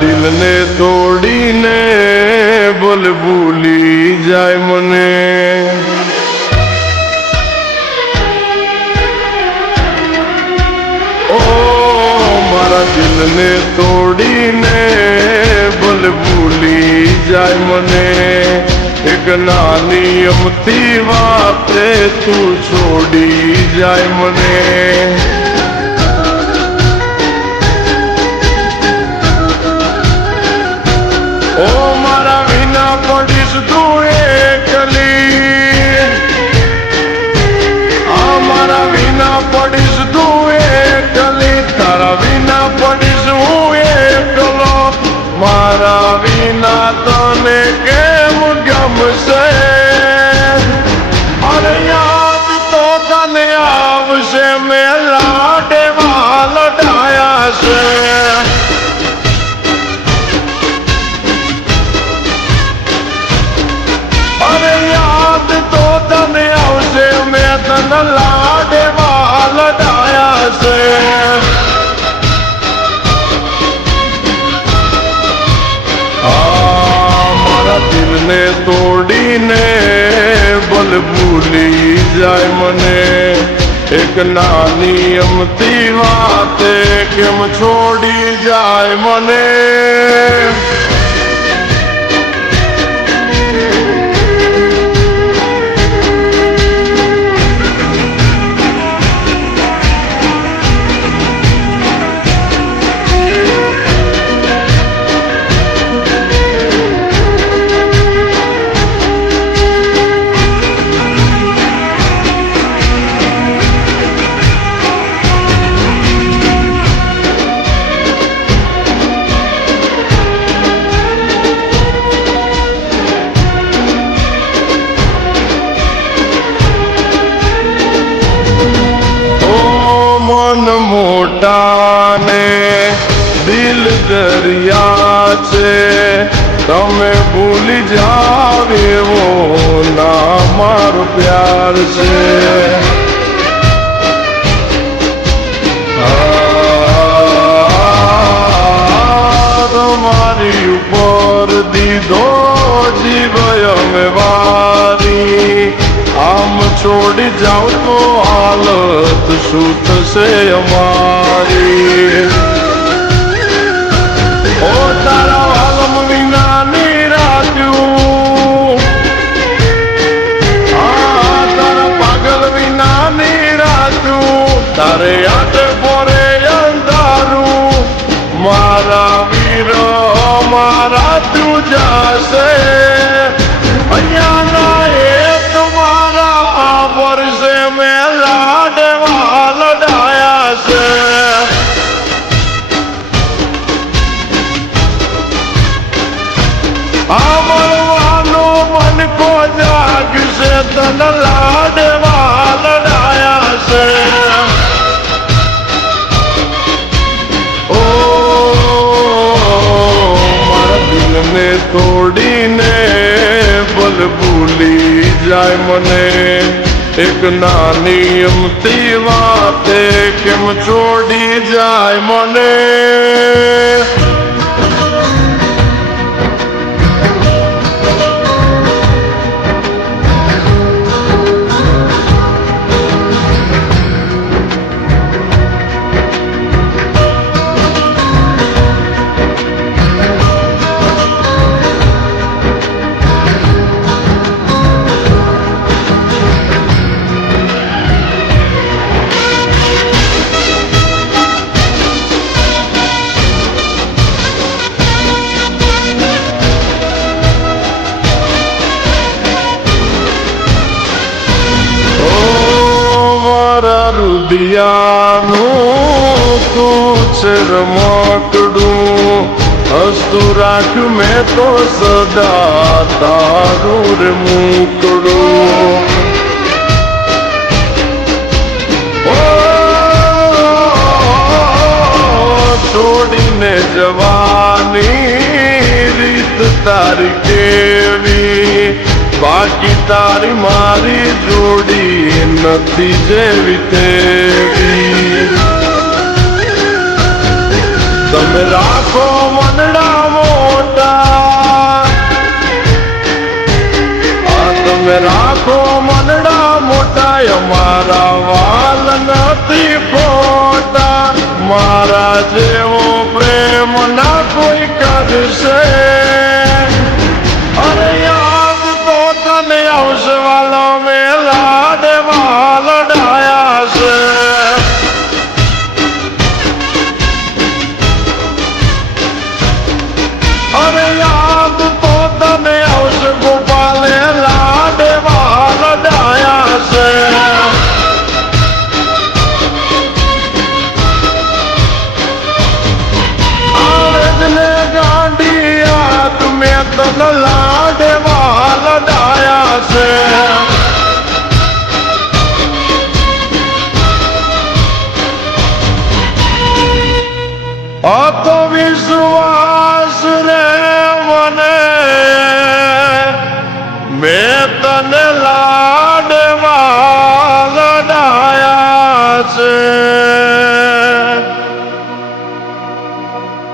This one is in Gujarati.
દિલને તોડીને બોલ ભૂલી જાય મને. ઓ મારા દિલને તોડીને બોલ ભૂલી જાય મને. એક નાની અમથી વાતે તું છોડી જાય મને. ઓ મારા વિના પડીશ તું એકલી. આ મારા વિના પડીશ તું એકલી. તારા વિના પડીશ હું એકલો. મારા વિના તને કેમ ગમશે? અરે યાદ તો તને આવશે. મેં લાડવા લડાયા છે. તન લાડવા લડાયા છે. મારા દિલને તોડીને બોલ ભૂલી જાય મને. એક નાની અમથી વાતે કેમ છોડી જાય મને. મોટાને દિલ દરિયા છે. તમે ભૂલી જાવ એવો ના મારો પ્યાર છે. તમારી ઉપર દીધો જીવ અમે વારી. આમ છોડી જાવ તો હાલત શું થશે અમારી? ઓ તારા વાલમ વિના નિરાત્યું. તારા પાગલ વિના નિરાત્યું. તારે યાદ પોરે અંધારું. મારા વીર મારા તું જાશે. અહીંયા ના એ તમારા વર્ષે મેં લાડવા લડાયા છે. આ મળવાનો મનકો જાગશે. તન લાડવા લડાયા છે. ઓ મારા દિલને તોડીને બોલ ભૂલી જાય મને. એક નાની અમથી વાતે કેમ છોડી જાય મને. દિયાનું તું છે રમકડું. હસતું રાખ મેં તો સદા તારું રે મૂકડું. છોડીને જવાની રીત તારી કેવી. બાકી તારી મારી જોડી નથી જેવી તેવી. તમે રાખો મનડા તારા વાલ નથી ખોટા મારા જેવો પ્રેમ ના કોઈ કરશે અરે યાદ તો તને આવશે વાલો મેલા દેવાલ ડાયા છે અરે યાદ તો તને આવશે ગોપાલે લાડે વાલ ડાયા છે આરજને ગાંડિયા તુમે તને લાડે વાલ ડાયા છે હતો વિશ્વાસ રે મને મેં તને લા